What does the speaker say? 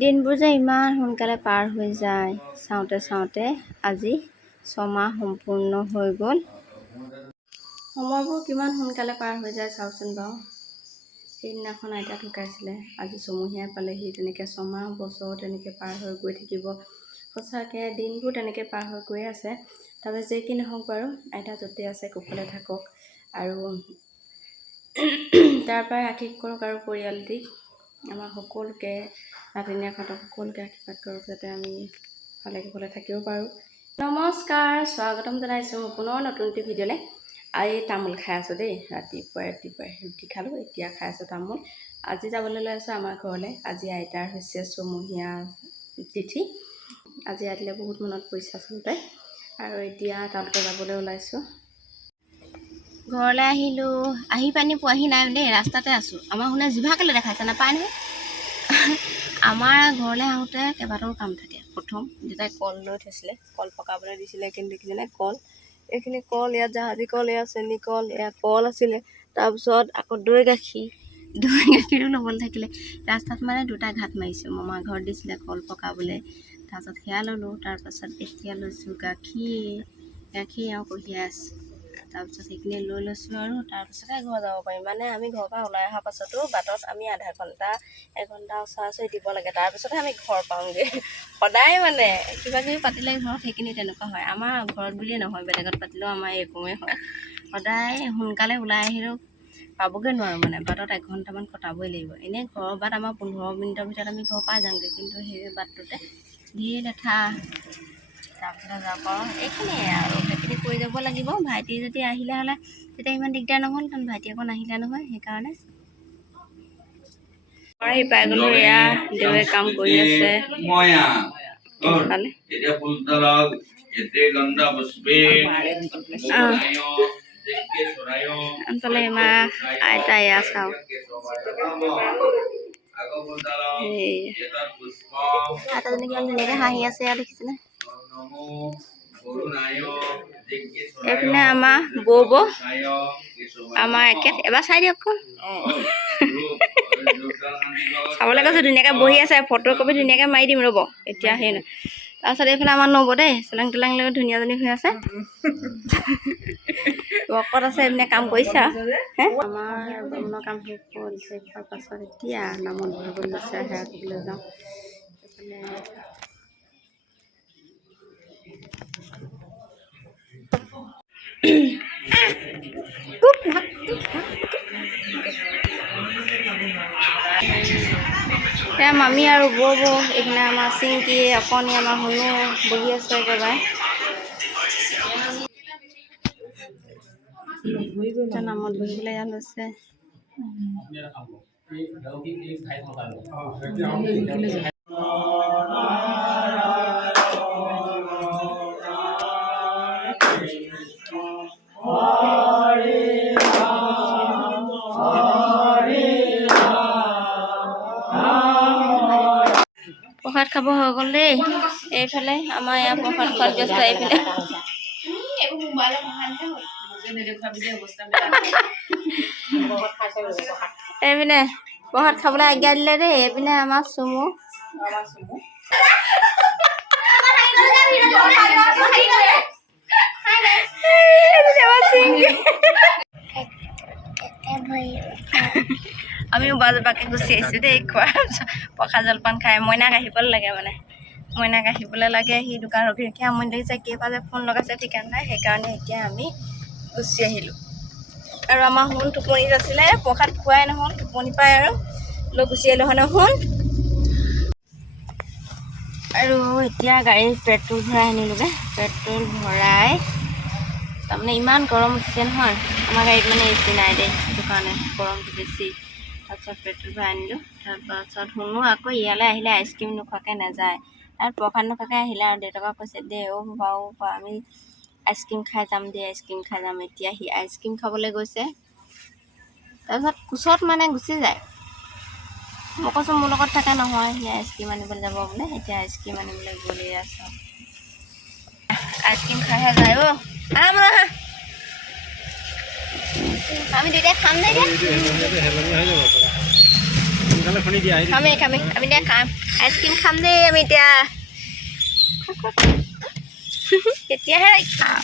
দিনবোৰ যে ইমান সোনকালে পাৰ হৈ যায়, চাওঁতে চাওঁতে আজি 6 মাহ সম্পূৰ্ণ হৈ গ'ল। সময়বোৰ কিমান সোনকালে পাৰ হৈ যায় চাওকচোন বাৰু। সেইদিনাখন আইতা ঢুকাইছিলে, আজি ছমহীয়া পালেহি, তেনেকৈ 6 মাহ বছৰ তেনেকৈ পাৰ হৈ গৈ থাকিব। সঁচাকৈ দিনবোৰ তেনেকৈ পাৰ হৈ গৈ আছে। তাৰপিছত যে কি নহওক বাৰু, আইতা য'তে আছে কুশলে থাকক আৰু তাৰ পৰাই আশীষ কৰক আৰু পৰিয়ালটিক আমাৰ সকলোকে নাতিনীয়েকহঁতক সকলোকে আশীৰ্বাদ কৰক যাতে আমি ভালে কুশলে থাকিব পাৰোঁ। নমস্কাৰ, স্বাগতম জনাইছোঁ মোৰ পুনৰ নতুন এটি ভিডিঅ'লৈ। আৰু এই তামোল খাই আছোঁ দেই, ৰাতিপুৱাই ৰুটি খালোঁ, এতিয়া খাই আছোঁ তামোল। আজি যাবলৈ লৈ আছোঁ আমাৰ ঘৰলৈ। আজি আইতাৰ হৈছে ছমহীয়া তিথি। আজি আইতালৈ বহুত মনত পৰিছে আচলতে, আৰু এতিয়া তালৈকে যাবলৈ ওলাইছোঁ। ঘৰলৈ আহিলোঁ, আহি পানি পোৱাহি নাই দেই, ৰাস্তাতে আছোঁ। আমাৰ শুনে জিভা কেলৈ দেখাইছে নাপায় নহয়। আমাৰ ঘৰলৈ আহোঁতে কেইবাটাও কাম থাকে। প্ৰথম দেউতাই কল লৈ থৈছিলে, কল পকাবলৈ দিছিলে, কিন্তু দেখিছেনে কল, এইখিনি কল, ইয়াত জাহাজী কল, ইয়াত চেনি কল, ইয়াত কল আছিলে। তাৰপিছত আকৌ দৈ গাখীৰো ল'বলৈ থাকিলে। ৰাস্তাত মানে দুটা ঘাট মাৰিছোঁ। মামাৰ ঘৰত দিছিলে কল পকাবলৈ, তাৰপিছত সেয়া ল'লোঁ। তাৰপাছত এতিয়া লৈছোঁ গাখীৰ আৰু কঢ়িয়াই আছে। তাৰপিছত সেইখিনি লৈ লৈছোঁ আৰু তাৰপিছতহে ঘৰ যাব পাৰিম। মানে আমি ঘৰৰ পৰা ওলাই অহাৰ পাছতো বাটত আমি আধা ঘণ্টা এঘণ্টা ওচৰা-ওচৰি দিব লাগে, তাৰপিছতহে আমি ঘৰ পাওঁগৈ। সদায় মানে কিবা কিবি পাতিলে ঘৰত সেইখিনি তেনেকুৱা হয়। আমাৰ ঘৰত বুলিয়ে নহয়, বেলেগত পাতিলেও আমাৰ এইকমেই হয়। সদায় সোনকালে ওলাই আহিলেও পাবগৈ নোৱাৰোঁ, মানে বাটত 1 ঘণ্টামান কটাবই লাগিব। এনেই ঘৰৰ বাট আমাৰ 15 মিনিটৰ ভিতৰত আমি ঘৰ পাই যাওঁগৈ, কিন্তু সেই বাটটোতে ধেৰ লেঠা। তাৰপিছত যাব পাৰোঁ, এইখিনিয়ে আৰু সেইখিনি কৰি যাব লাগিব। ভাইটি যদি আহিলে হ'লে তেতিয়া ইমান দিগদাৰ নহ'লহেঁতেন, ভাইটি আকৌ নাহিলে নহয়, সেইকাৰণে আহি পাই গ'লো। এয়া দেউৱে কাম কৰি আছে। আইতা এয়া চাওক, আইতাজনী কিমান ধুনীয়াকৈ হাঁহি আছে, এয়া দেখিছেনে? এইপিনে আমাৰ বৌ আমাৰ একে, এবাৰ চাই দিয়কচোন। চাবলৈ কৈছোঁ, ধুনীয়াকৈ বহি আছে, ফটো কপি ধুনীয়াকৈ মাৰি দিম ৰ'ব, এতিয়া সেই নহয়। তাৰপিছত এইফালে আমাৰ নবৌ দেই, চেলেং তেলেং লৈ ধুনীয়াজনী হৈ আছে, বকত আছে, এইপিনে কাম কৰিছে আৰু আমাৰ ব্ৰাহ্মণৰ কাম শেষ হ'ল। শেষ হোৱাৰ পাছত এতিয়া নামত বহিবলৈ লৈছে, সেয়া কৰিবলৈ যাওঁ। এয়া মামী আৰু বৌ, এইপিনে আমাৰ চিংকি, অকণি আমাৰ শুনো বহি আছে একেবাৰে। নামত বহিবলৈ ইয়াত লৈছে। প্ৰসাদ খাব হৈ গ'ল দেই। এইফালে আমাৰ ইয়াৰ প্ৰসাদ খোৱাত ব্যস্ত। এইপিনে প্ৰসাদ খাবলৈ আজ্ঞা দিলে দেই। এইপিনে আমাৰ চুমু আমিও বাজবাকে গুচি আহিছোঁ দেই, খোৱা প্ৰসাদ জলপান খাই। মইনাক আহিবলৈ লাগে, মানে মইনাক আহিবলৈ লাগে। সি দোকান ৰখি ৰখি আমনি লাগিছে, কেইবা যে ফোন লগাইছে ঠিকান নাই, সেইকাৰণে এতিয়া আমি গুচি আহিলোঁ। আৰু আমাৰ শুন টোপনিত আছিলে, প্ৰসাদ খোৱাই নহ'ল, টোপনি পাই আৰু লৈ গুচি আহিলোঁ হয় শুন। আৰু এতিয়া গাড়ীত পেট্ৰল ভৰাই আনিলোগৈ। পেট্ৰল ভৰাই তাৰমানে ইমান গৰম উঠিছে নহয়, আমাৰ গাড়ীত মানে AC নাই দেই, সেইটো কাৰণে গৰমটো বেছি। তাৰপিছত পেট্ৰল ভৰাই আনিলোঁ। তাৰপাছত শুনো আকৌ ইয়ালৈ আহিলে আইচক্ৰীম নোখোৱাকৈ নাযায়, আৰু প্ৰসাদ নোখোৱাকৈ আহিলে। আৰু দেউতাকক কৈছে দে বাৰু আমি আইচক্ৰীম খাই যাম দেই, আইচক্ৰীম খাই যাম। এতিয়া সি আইচক্ৰীম খাবলৈ গৈছে, তাৰপিছত কোচত মানে গুচি যায়। মই কৈছোঁ মোৰ লগত থাকে নহয়, সি আইচক্ৰীম আনিবলৈ যাব বোলে। এতিয়া আইচক্ৰীম আনিবলৈ গ'লে আছে, আইচক্ৰীম খাইহে যায়। আমি দুইটাই খাম দে। খামেই খামেই আমি এতিয়া খাম আইচক্ৰীম খাম দেই আমি এতিয়া তেতিয়াহে খাম